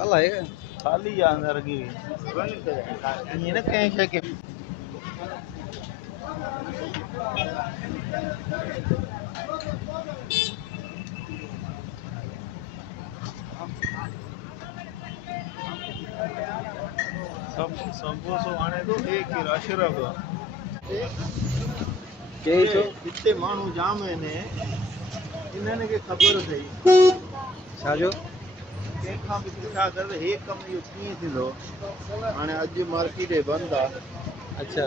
अलाए खाली अंदर की ये ना कहीं से के सब संबोसो आने तो एक ही अशरफ के छो इतने मानू जाम है ने इन्हनि खे ख़बर अथई छाजो कंहिंखां बि पुछा कर हे कमु इहो कीअं थींदो हाणे अॼु मार्केट बंदि आहे अच्छा